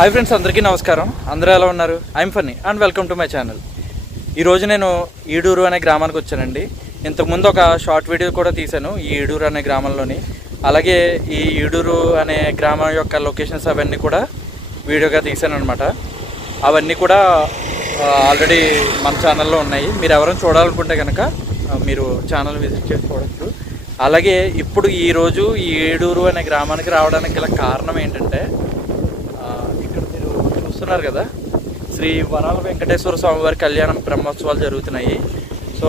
Hi friends, అందరికీ నమస్కారం. అందరూ ఎలా ఉన్నారు? I'm funny and welcome to my channel. ఈరోజు నేను ఈడూరు అనే గ్రామానికి వచ్చానండి. ఇంతకుముందు ఒక షార్ట్ వీడియో కూడా తీశాను ఈ ఈడూరు అనే గ్రామంలోని. అలాగే ఈ ఈడూరు అనే గ్రామం యొక్క లొకేషన్స్ అవన్నీ కూడా వీడియోగా తీశాను అనమాట. అవన్నీ కూడా ఆల్రెడీ మన ఛానల్లో ఉన్నాయి. మీరు ఎవరైనా చూడాలనుకుంటే కనుక మీరు ఛానల్ విజిట్ చేసి చూడవచ్చు. అలాగే ఇప్పుడు ఈరోజు ఈ ఈడూరు అనే గ్రామానికి రావడానికి గల కారణం ఏంటంటే, ఇక్కడ మీరు చూస్తున్నారు కదా, శ్రీ వరాల వెంకటేశ్వర స్వామి వారి కళ్యాణం బ్రహ్మోత్సవాలు జరుగుతున్నాయి. సో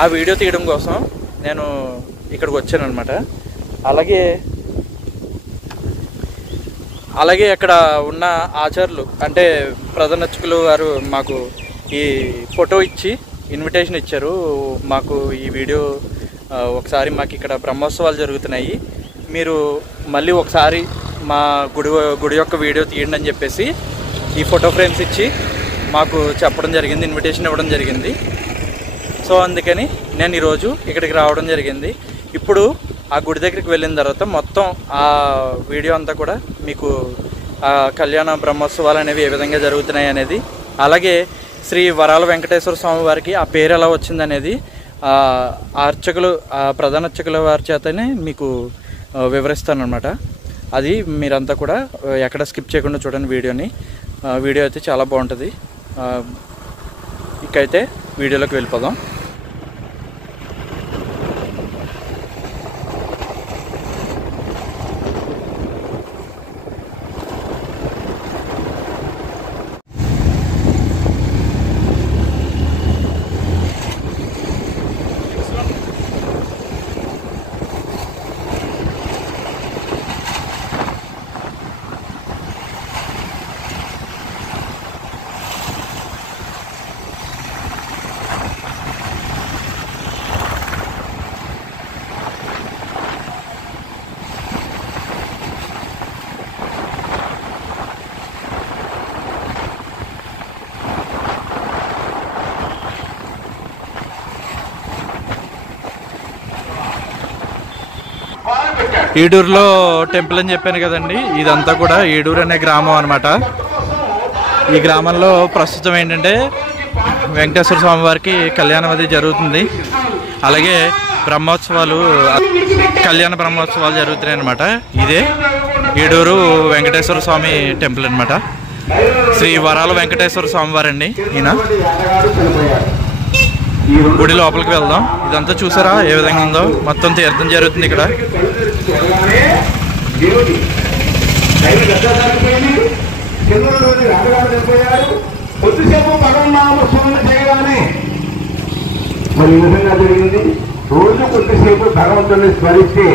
ఆ వీడియో తీయడం కోసం నేను ఇక్కడికి వచ్చాను అనమాట. అలాగే అక్కడ ఉన్న ఆచార్యులు అంటే ప్రధాన అర్చకులు వారు మాకు ఈ ఫోటో ఇచ్చి ఇన్విటేషన్ ఇచ్చారు. మాకు ఈ వీడియో ఒకసారి మాకు ఇక్కడ బ్రహ్మోత్సవాలు జరుగుతున్నాయి, మీరు మళ్ళీ ఒకసారి మా గుడి యొక్క వీడియో తీయండి అని చెప్పేసి ఈ ఫోటో ఫ్రేమ్స్ ఇచ్చి మాకు చెప్పడం జరిగింది, ఇన్విటేషన్ ఇవ్వడం జరిగింది. సో అందుకని నేను ఈరోజు ఇక్కడికి రావడం జరిగింది. ఇప్పుడు ఆ గుడి దగ్గరికి వెళ్ళిన తర్వాత మొత్తం ఆ వీడియో అంతా కూడా మీకు ఆ కళ్యాణ బ్రహ్మోత్సవాలు అనేవి ఏ విధంగా జరుగుతున్నాయి అనేది, అలాగే శ్రీ వరాల వెంకటేశ్వర స్వామి వారికి ఆ పేరు ఎలా వచ్చిందనేది అర్చకులు ప్రధాన అర్చకుల వారి చేతనే మీకు వివరిస్తాను అనమాట. అది మీరంతా కూడా ఎక్కడ స్కిప్ చేయకుండా చూడండి వీడియోని. వీడియో అయితే చాలా బాగుంటుంది. ఇకైతే వీడియోలోకి వెళ్ళిపోదాం. ఈడూరులో టెంపుల్ అని చెప్పాను కదండి, ఇదంతా కూడా ఈడూరు అనే గ్రామం అనమాట. ఈ గ్రామంలో ప్రస్తుతం ఏంటంటే వెంకటేశ్వర స్వామి వారికి కళ్యాణం అది జరుగుతుంది. అలాగే బ్రహ్మోత్సవాలు, కళ్యాణ బ్రహ్మోత్సవాలు జరుగుతున్నాయి అనమాట. ఇదే ఈడూరు వెంకటేశ్వర స్వామి టెంపుల్ అనమాట. శ్రీ వరాల వెంకటేశ్వర స్వామి వారండి ఈయన. గుడి లోపలికి వెళ్దాం. ఇదంతా చూసారా ఏ విధంగా ఉందో, మొత్తం తీర్థం జరుగుతుంది ఇక్కడ.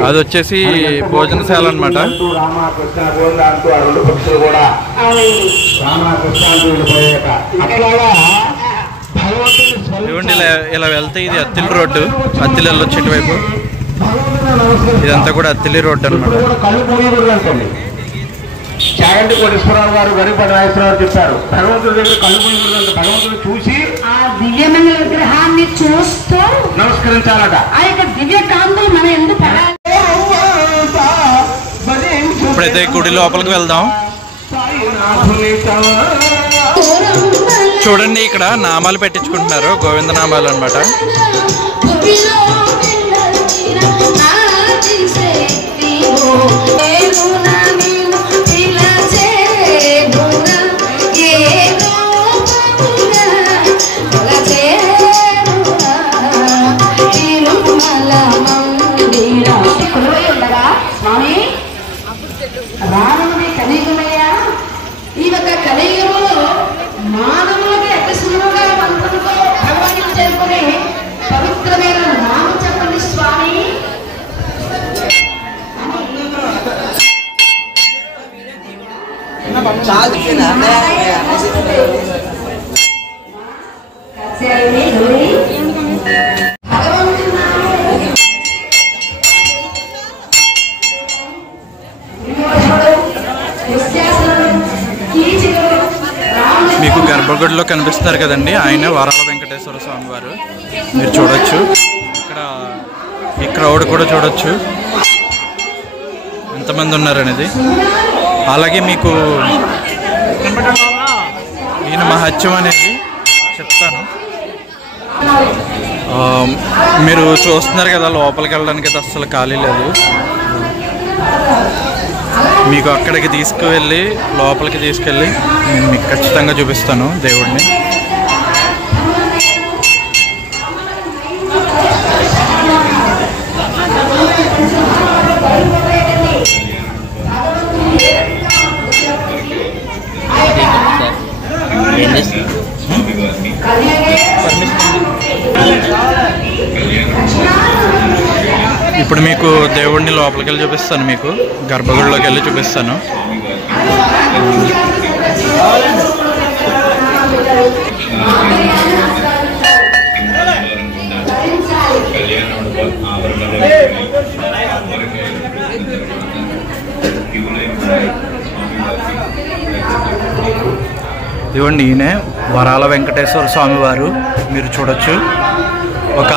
అది వచ్చేసి భోజనశాల అనమాట. ఇవ్వండి, ఇలా వెళ్తే ఇది అత్తిలి రోడ్డు. అత్తిలి వెళ్ళొచ్చు ఇటువైపు. ఇదంతా కూడా అత్తిలి రోడ్డు అనమాట. చాగంటి కోటేశ్వరరావు గారు, గరిపడి నాగేశ్వరరావు చెప్పారు, భగవంతుడి దగ్గర కళ్ళు పోయకూడదంట. భగవంతుడు చూసి ఆ దివ్యమైన విగ్రహాన్ని చూస్తూ నమస్కరించాలట. ఆ యొక్క దివ్య కాంతులు మన ఎందుకు పడాలి. ఇప్పుడైతే గుడి లోపలికి వెళ్దాం. చూడండి, ఇక్కడ నామాలు పెట్టించుకుంటున్నారు, గోవింద నామాలు అనమాట. రానుడి కలియుగమయ్యా, ఈ యొక్క కలియుగంలో మానవులకి ఎంత సులువుగా మంత్రంతో భగవాన్ని చేరుకుని పవిత్రమైన నామ చెప్పండి స్వామి. మీకు గర్భగుడిలో కనిపిస్తున్నారు కదండి, ఆయన వరాల వెంకటేశ్వర స్వామి వారు. మీరు చూడొచ్చు ఇక్కడ ఈ క్రౌడ్ కూడా చూడొచ్చు ఎంతమంది ఉన్నారనేది. అలాగే మీకు ఈయన మహత్యం అనేది చెప్తాను. మీరు చూస్తున్నారు కదా, లోపలికి వెళ్ళడానికి అయితే అస్సలు ఖాళీ లేదు. మీకు అక్కడికి తీసుకువెళ్ళి లోపలికి తీసుకెళ్ళి నేను మీకు ఖచ్చితంగా చూపిస్తాను దేవుడిని. ఇప్పుడు మీకు దేవుడిని లోపలికి వెళ్ళి చూపిస్తాను, మీకు గర్భగుడిలోకి వెళ్ళి చూపిస్తాను. ఇదిగోండి, ఈయనే వరాల వెంకటేశ్వర స్వామి వారు. మీరు చూడొచ్చు, ఒక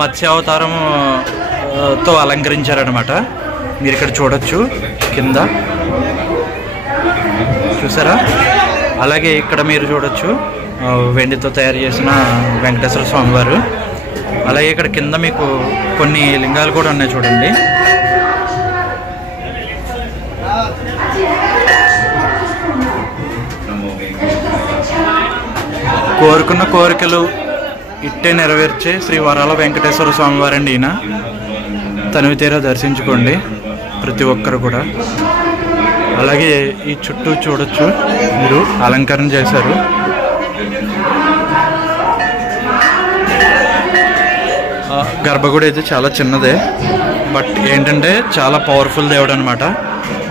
మత్స్యావతారంతో అలంకరించారనమాట. మీరు ఇక్కడ చూడొచ్చు కింద, చూసారా? అలాగే ఇక్కడ మీరు చూడొచ్చు వెండితో తయారు చేసిన వెంకటేశ్వర స్వామి వారు. అలాగే ఇక్కడ కింద మీకు కొన్ని లింగాలు కూడా ఉన్నాయి చూడండి. కోరుకున్న కోరికలు ఇట్టే నెరవేర్చే శ్రీ వరాల వెంకటేశ్వర స్వామి వారండి ఈయన. తనివి తీరా దర్శించుకోండి ప్రతి ఒక్కరు కూడా. అలాగే ఈ చుట్టూ చూడొచ్చు, మీరు అలంకరణ చేశారు. గర్భగుడి అయితే చాలా చిన్నదే, బట్ ఏంటంటే చాలా పవర్ఫుల్ దేవుడు అనమాట.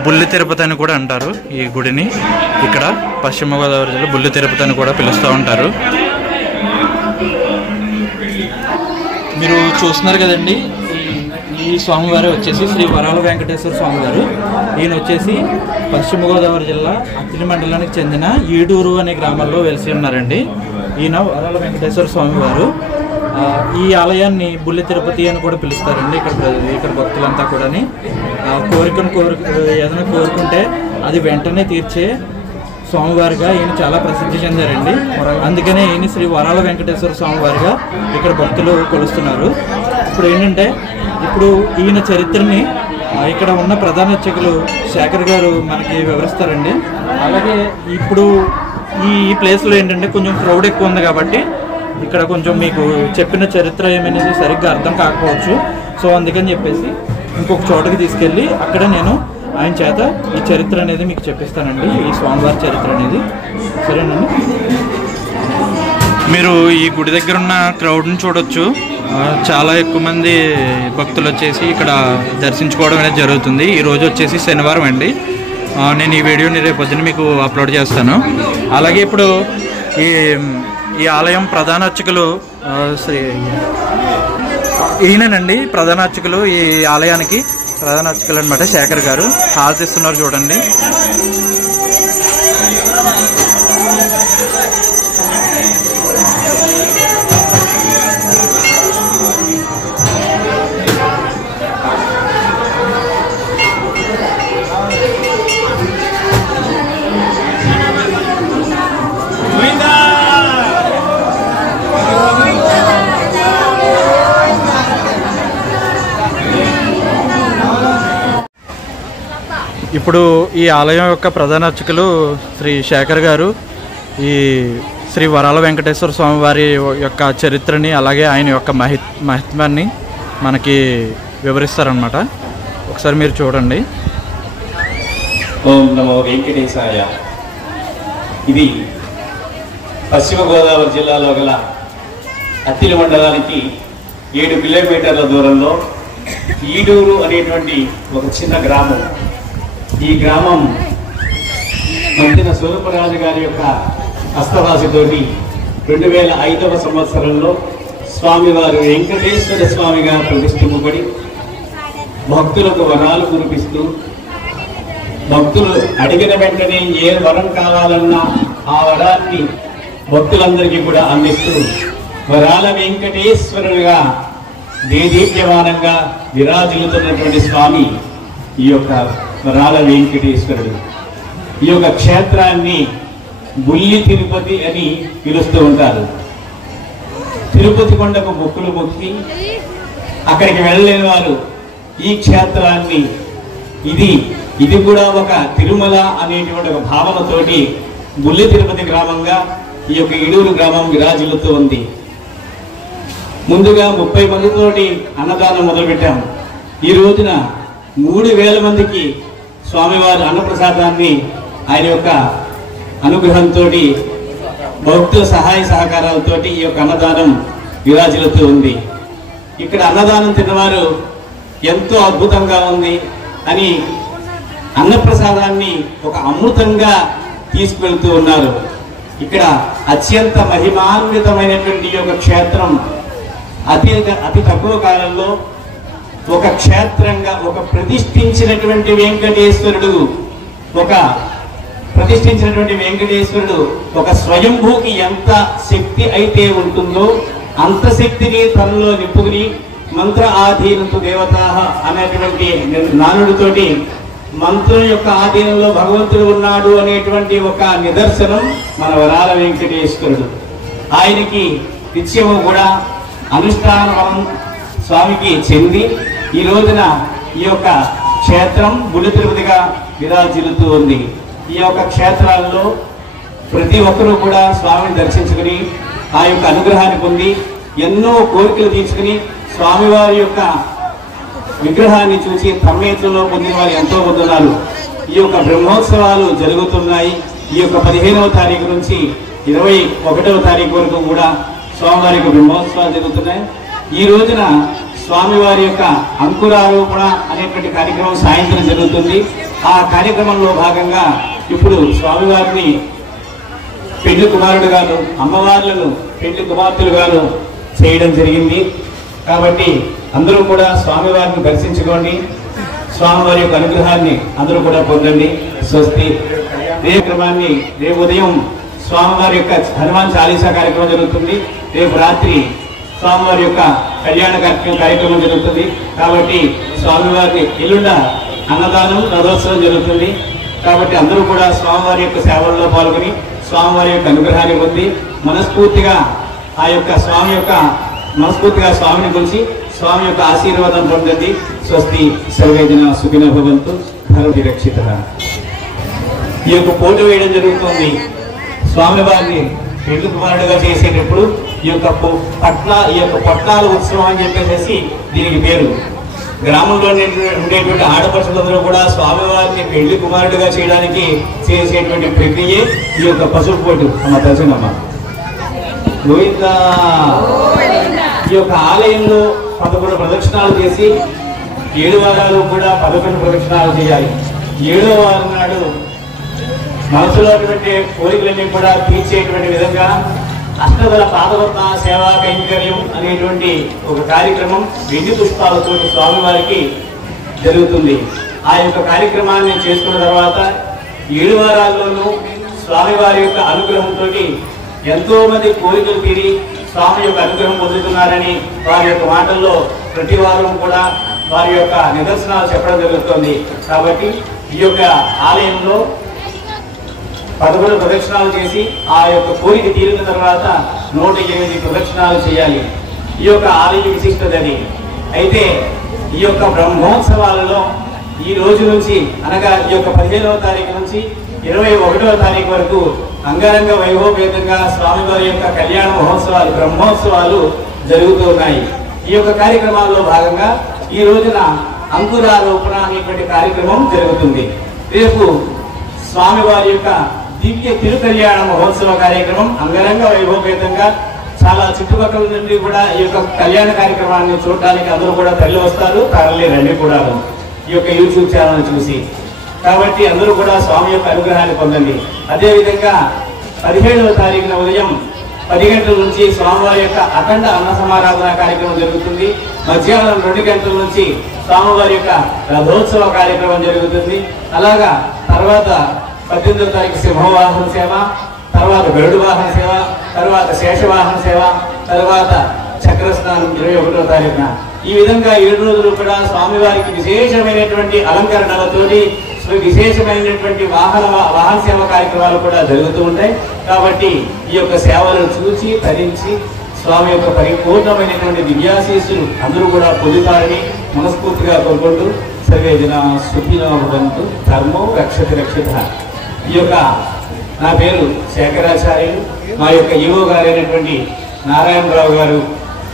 బుల్లి తిరుపతి అని కూడా అంటారు ఈ గుడిని. ఇక్కడ పశ్చిమ గోదావరి జిల్లా బుల్లి తిరుపతి అని కూడా పిలుస్తూ ఉంటారు. మీరు చూస్తున్నారు కదండి, ఈ స్వామివారు వచ్చేసి శ్రీ వరాల వెంకటేశ్వర స్వామివారు. ఈయన వచ్చేసి పశ్చిమ గోదావరి జిల్లా అత్తిలి మండలానికి చెందిన ఈడూరు అనే గ్రామంలో వెలిసి ఉన్నారండి. ఈయన వరాల వెంకటేశ్వర స్వామివారు. ఈ ఆలయాన్ని బుల్లి తిరుపతి అని కూడా పిలుస్తారండి. ఇక్కడ భక్తులంతా కూడా ఏదైనా కోరుకుంటే అది వెంటనే తీర్చే స్వామివారిగా ఈయన చాలా ప్రసిద్ధి చెందారండి. అందుకనే ఈయన శ్రీ వరాల వెంకటేశ్వర స్వామివారిగా ఇక్కడ భక్తులు కొలుస్తున్నారు. ఇప్పుడు ఏంటంటే, ఇప్పుడు ఈయన చరిత్రని ఇక్కడ ఉన్న ప్రధాన అర్చకులు శేఖర్ గారు మనకి వివరిస్తారండి. అలాగే ఇప్పుడు ఈ ప్లేస్లో ఏంటంటే కొంచెం క్రౌడ్ ఎక్కువ ఉంది కాబట్టి ఇక్కడ కొంచెం మీకు చెప్పిన చరిత్ర ఏమనేది సరిగ్గా అర్థం కాకపోవచ్చు. సో అందుకని చెప్పేసి ఇంకొక చోటకి తీసుకెళ్ళి అక్కడ నేను ఆయన చేత ఈ చరిత్ర అనేది మీకు చెప్పిస్తానండి, ఈ స్వామివారి చరిత్ర అనేది. సరేనండి. మీరు ఈ గుడి దగ్గర ఉన్న క్రౌడ్ని చూడొచ్చు. చాలా ఎక్కువ మంది భక్తులు వచ్చేసి ఇక్కడ దర్శించుకోవడం అనేది జరుగుతుంది. ఈరోజు వచ్చేసి శనివారం అండి. నేను ఈ వీడియోని రేపు పొద్దున్న మీకు అప్లోడ్ చేస్తాను. అలాగే ఇప్పుడు ఈ ఆలయం ప్రధాన అర్చకులు ఈయనండి. ప్రధాన అర్చకులు ఈ ఆలయానికి ప్రధాన అర్చకులు అనమాట, శేఖర్ గారు. హారతిస్తున్నారు చూడండి. ఇప్పుడు ఈ ఆలయం యొక్క ప్రధాన అర్చకులు శ్రీ శేఖర్ గారు ఈ శ్రీ వరాల వెంకటేశ్వర స్వామి వారి యొక్క చరిత్రని, అలాగే ఆయన యొక్క మహిత్వాన్ని మనకి వివరిస్తారనమాట. ఒకసారి మీరు చూడండి. ఓం నమో వెంకటేశాయ. ఇది పశ్చిమ గోదావరి జిల్లాలో గల అత్తిలి మండలానికి 7 కిలోమీటర్ల దూరంలో ఈడూరు అనేటువంటి ఒక చిన్న గ్రామం. ఈ గ్రామం మంతిన స్వరూపరాజు గారి యొక్క హస్తవాసితోటి 2005వ సంవత్సరంలో స్వామివారు వెంకటేశ్వర స్వామిగా ప్రతిష్ఠింపబడి భక్తులకు వరాలు కురిపిస్తూ, భక్తులు అడిగిన వెంటనే ఏ వరం కావాలన్నా ఆ వరాన్ని భక్తులందరికీ కూడా అందిస్తూ వరాల వెంకటేశ్వరునిగా దేదీప్యమానంగా విరాజిల్లుతున్నటువంటి స్వామి ఈ యొక్క వరాల వెంకటేశ్వరుడు. ఈ యొక్క క్షేత్రాన్ని బుల్లి తిరుపతి అని పిలుస్తూ ఉంటారు. తిరుపతి కొండకు మొక్కులు మొక్కి అక్కడికి వెళ్ళలేని వారు ఈ క్షేత్రాన్ని ఇది కూడా ఒక తిరుమల అనేటువంటి ఒక భావనతోటి బుల్లి తిరుపతి గ్రామంగా ఈ యొక్క ఇడూరు గ్రామం విరాజిల్లుతూ ఉంది. ముందుగా 30 మందితోటి అన్నదానం మొదలుపెట్టాము. ఈ రోజున 3000 మందికి స్వామివారి అన్నప్రసాదాన్ని ఆయన యొక్క అనుగ్రహంతో భక్తుల సహాయ సహకారాలతోటి ఈ యొక్క అన్నదానం విరాజిల్లుతూ ఉంది. ఇక్కడ అన్నదానం తిన్నవారు ఎంతో అద్భుతంగా ఉంది అని అన్నప్రసాదాన్ని ఒక అమృతంగా తీసుకువెళ్తూ ఉన్నారు. ఇక్కడ అత్యంత మహిమాన్వితమైనటువంటి ఒక క్షేత్రం అతి తక్కువ కాలంలో ఒక క్షేత్రంగా ఒక ప్రతిష్ఠించినటువంటి వెంకటేశ్వరుడు ఒక స్వయంభూకి ఎంత శక్తి అయితే ఉంటుందో అంత శక్తిని తనలో నింపుకుని మంత్ర ఆధీనంతో దేవతా అనేటువంటి నానుడితోటి మంత్రం యొక్క ఆధీనంలో భగవంతుడు ఉన్నాడు అనేటువంటి ఒక నిదర్శనం మన వరాల వెంకటేశ్వరుడు. ఆయనకి నిత్యము కూడా అనుష్ఠానం స్వామికి చెంది ఈ రోజున ఈ యొక్క క్షేత్రం బుల్లి తిరుపతిగా విరాజిల్లుతూ ఉంది. ఈ యొక్క క్షేత్రాల్లో ప్రతి ఒక్కరూ కూడా స్వామిని దర్శించుకుని ఆ యొక్క అనుగ్రహాన్ని పొంది ఎన్నో కోరికలు తీర్చుకుని స్వామివారి యొక్క విగ్రహాన్ని చూసి తన్మయత్వంలో పొందిన వారు ఎంతో మంది ఉన్నారు. ఈ యొక్క బ్రహ్మోత్సవాలు జరుగుతున్నాయి. ఈ యొక్క 15వ తారీఖు నుంచి 21వ తారీఖు వరకు కూడా స్వామివారికి బ్రహ్మోత్సవాలు జరుగుతున్నాయి. ఈ రోజున స్వామివారి యొక్క అంకురారోపణ అనేటువంటి కార్యక్రమం సాయంత్రం జరుగుతుంది. ఆ కార్యక్రమంలో భాగంగా ఇప్పుడు స్వామివారిని పెళ్లి కుమారుడు గాను అమ్మవార్లను పెళ్లి కుమార్తెలు గాను చేయడం జరిగింది. కాబట్టి అందరూ కూడా స్వామివారిని దర్శించుకోండి, స్వామివారి యొక్క అనుగ్రహాన్ని అందరూ కూడా పొందండి. స్వస్తి. రేపు క్రమాన్ని రేపు ఉదయం స్వామివారి యొక్క హనుమాన్ చాలీసా కార్యక్రమం జరుగుతుంది. రేపు రాత్రి స్వామివారి యొక్క కళ్యాణ కార్యక్రమం జరుగుతుంది. కాబట్టి స్వామివారి ఎల్లుండ అన్నదానం రథోత్సవం జరుగుతుంది. కాబట్టి అందరూ కూడా స్వామివారి యొక్క సేవల్లో పాల్గొని స్వామివారి యొక్క అనుగ్రహాన్ని పొంది మనస్ఫూర్తిగా స్వామిని కొలిచి స్వామి యొక్క ఆశీర్వాదం పొందండి. స్వస్తి. సర్వేజన సుఖినో భవంతు. ధర్మీ రక్షితః. ఈ యొక్క పోటీ వేయడం జరుగుతుంది. స్వామి వారిని పెళ్లి కుమారుడుగా చేసేటప్పుడు ఈ యొక్క పట్నాల ఉత్సవం అని చెప్పేసి దీనికి పేరు. గ్రామంలో ఉండేటువంటి ఆడపడుచులందరూ కూడా స్వామివారిని పెళ్లి కుమారుడుగా చేయడానికి చేసేటువంటి ప్రక్రియే ఈ యొక్క పసుపు పోటు. అమ్మ దర్శనమ్మ గోవిందా. ఈ యొక్క ఆలయంలో 11 ప్రదక్షిణాలు చేసి 7 వారాలు కూడా 11 ప్రదక్షిణాలు చేయాలి. 7వ వారం నాడు మనసులో అటువంటి కోరికలన్నీ కూడా తీర్చేటువంటి విధంగా అష్టదళ పాదరత్న సేవా కైంకర్యం అనేటువంటి ఒక కార్యక్రమం వెండి పుష్పాలతో స్వామివారికి జరుగుతుంది. ఆ యొక్క కార్యక్రమాన్ని చేసుకున్న తర్వాత 7 వారాల్లోనూ స్వామివారి యొక్క అనుగ్రహంతో ఎంతో మంది కోరికలు తీరి స్వామి యొక్క అనుగ్రహం పొందుతున్నారని వారి యొక్క మాటల్లో ప్రతి వారం కూడా వారి యొక్క నిదర్శనాలు చెప్పడం జరుగుతుంది. కాబట్టి ఈ యొక్క ఆలయంలో 11 ప్రదక్షిణాలు చేసి ఆ యొక్క కోరిక తీరిన తర్వాత 108 ప్రదక్షిణాలు చేయాలి. ఈ యొక్క ఆలయ విశిష్టతని. అయితే ఈ యొక్క బ్రహ్మోత్సవాలలో ఈ రోజు నుంచి అనగా ఈ యొక్క 15వ తారీఖు నుంచి 21వ తారీఖు వరకు అంగరంగ వైభవపేతంగా స్వామివారి యొక్క కళ్యాణ మహోత్సవాలు బ్రహ్మోత్సవాలు జరుగుతూ ఉన్నాయి. ఈ యొక్క కార్యక్రమాల్లో భాగంగా ఈ రోజున అంకురారోపణ అనేటువంటి కార్యక్రమం జరుగుతుంది. రేపు స్వామివారి యొక్క దివ్య తిరుకళ్యాణ మహోత్సవ కార్యక్రమం అంగరంగ వైభవపేతంగా చాలా చుట్టుపక్కల నుండి కూడా ఈ యొక్క కళ్యాణ కార్యక్రమాన్ని చూడడానికి అందరూ కూడా తరలి వస్తారు. తరలి రండి కూడా ఈ యొక్క యూట్యూబ్ ఛానల్ చూసి. కాబట్టి అందరూ కూడా స్వామి యొక్క అనుగ్రహాన్ని పొందండి. అదేవిధంగా 17వ తారీఖున ఉదయం 10 గంటల నుంచి స్వామివారి యొక్క అఖండ అన్న సమారాధన కార్యక్రమం జరుగుతుంది. మధ్యాహ్నం 2 గంటల నుంచి స్వామివారి యొక్క రథోత్సవ కార్యక్రమం జరుగుతుంది. అలాగా తర్వాత 18వ తారీఖు సింహవాహన సేవ, తర్వాత గరుడు వాహన సేవ, తర్వాత శేషవాహన సేవ, తర్వాత చక్రస్నానం 21వ తారీఖున. ఈ విధంగా 7 రోజులు కూడా స్వామివారికి విశేషమైనటువంటి అలంకరణలతోటి విశేషమైనటువంటి వాహన సేవ కార్యక్రమాలు కూడా జరుగుతూ ఉంటాయి. కాబట్టి ఈ యొక్క సేవలను చూసి తరించి స్వామి యొక్క పరిపూర్ణమైనటువంటి దివ్యాశీస్సులు అందరూ కూడా పొందుతారని మనస్ఫూర్తిగా కోరుకుంటూ సర్వే జనా సుఖినో భవంతు, ధర్మో రక్షతి రక్షిత. ఈ యొక్క నా పేరు శేఖరాచార్యులు. మా యొక్క ఈవో గారైనటువంటి నారాయణరావు గారు,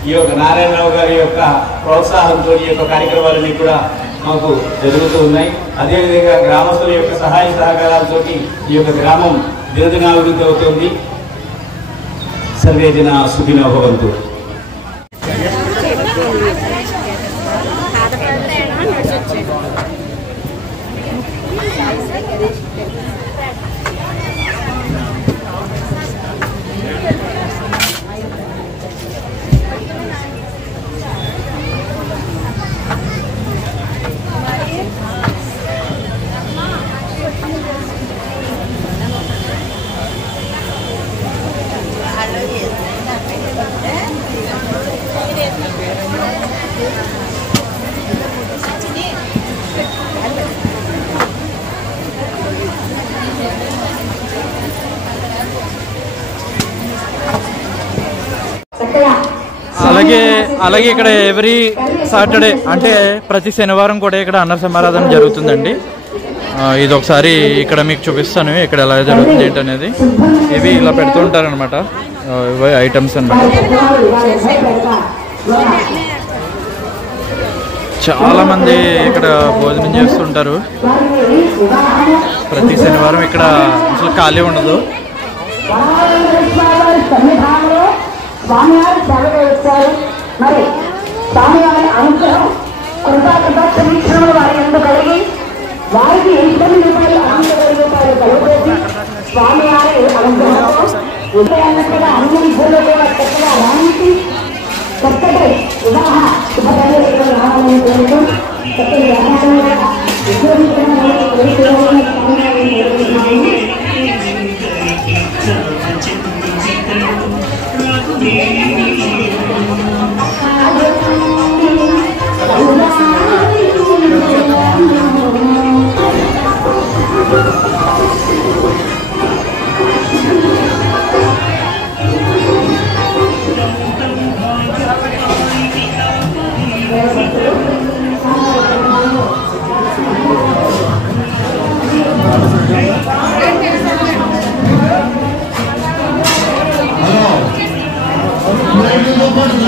ఈ యొక్క నారాయణరావు గారి యొక్క ప్రోత్సాహంతో ఈ యొక్క కార్యక్రమాలన్నీ కూడా మాకు జరుగుతూ ఉన్నాయి. అదేవిధంగా గ్రామస్తుల యొక్క సహాయ సహకారాలతో ఈ యొక్క గ్రామం దినదినాభివృద్ధి అవుతుంది. సర్వే జనా సుఖినో భవంతు. అలాగే ఇక్కడ ఎవ్రీ సాటర్డే అంటే ప్రతి శనివారం కూడా ఇక్కడ అన్న సమారాధన జరుగుతుందండి. ఇది ఒకసారి ఇక్కడ మీకు చూపిస్తాను ఇక్కడ ఎలా జరుగుతుంది ఏంటనేది. ఇవి ఇలా పెడుతుంటారనమాట, ఇవి ఐటమ్స్ అన్నమాట. చాలా మంది ఇక్కడ భోజనం చేస్తుంటారు. ప్రతి శనివారం ఇక్కడ అసలు ఖాళీ ఉండదు. స్వామివారి సేవగా వచ్చారు. మరి స్వామివారి అనుగ్రహం కృపాకృపక్షణములు వారి ఎందుకు కలిగి వారికి 20 రూపాయలు 50 రూపాయలు కలిపేసి స్వామివారి అనుగ్రహంతో ఉదయాన్ని కూడా అన్ని ఇద్దరు కూడా చక్కగా రానికి చక్కటి వివాహ శుభకార్యాలు రావాలని కోరుతూ చక్కటి వ్యాపారంగా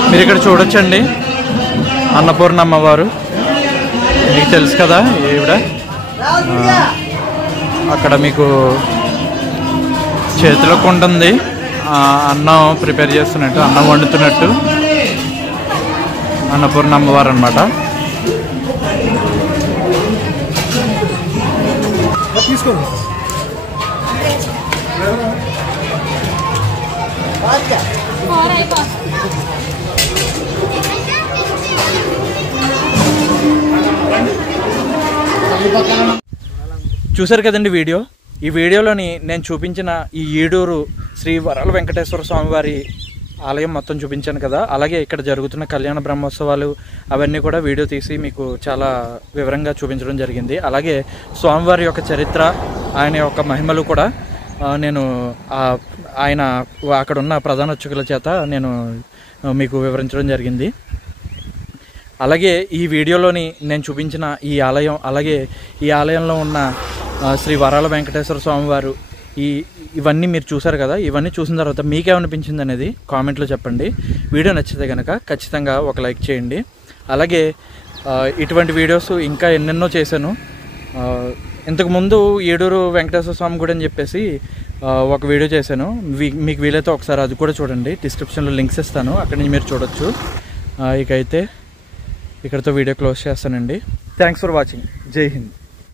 మీరు ఇక్కడ చూడొచ్చండి అన్నపూర్ణ అమ్మవారు. మీకు తెలుసు కదా ఈవిడ. అక్కడ మీకు చేతిలో కొంటుంది, అన్నం ప్రిపేర్ చేస్తున్నట్టు, అన్నం వండుతున్నట్టు అన్నపూర్ణ అమ్మవారు అన్నమాట. చూశారు కదండి వీడియో. ఈ వీడియోలోని నేను చూపించిన ఈ ఈడూరు శ్రీ వరాల వెంకటేశ్వర స్వామివారి ఆలయం మొత్తం చూపించాను కదా. అలాగే ఇక్కడ జరుగుతున్న కళ్యాణ బ్రహ్మోత్సవాలు అవన్నీ కూడా వీడియో తీసి మీకు చాలా వివరంగా చూపించడం జరిగింది. అలాగే స్వామివారి యొక్క చరిత్ర, ఆయన యొక్క మహిమలు కూడా నేను ఆయన అక్కడ ఉన్న ప్రధాన అర్చకుల చేత నేను మీకు వివరించడం జరిగింది. అలాగే ఈ వీడియోలోని నేను చూపించిన ఈ ఆలయం, అలాగే ఈ ఆలయంలో ఉన్న శ్రీ వరాల వెంకటేశ్వర స్వామివారు ఇవన్నీ మీరు చూసారు కదా. ఇవన్నీ చూసిన తర్వాత మీకేమనిపించింది అనేది కామెంట్లో చెప్పండి. వీడియో నచ్చితే కనుక ఖచ్చితంగా ఒక లైక్ చేయండి. అలాగే ఇటువంటి వీడియోస్ ఇంకా ఎన్నెన్నో చేశాను. ఇంతకుముందు ఏడూరు వెంకటేశ్వర స్వామి గుడి అని చెప్పేసి ఒక వీడియో చేశాను. మీకు వీలైతే ఒకసారి అది కూడా చూడండి. డిస్క్రిప్షన్లో లింక్స్ ఇస్తాను, అక్కడి నుంచి మీరు చూడొచ్చు. ఇకైతే ఇక్కడితో వీడియో క్లోజ్ చేస్తానండి. Thanks for watching. జై హింద్.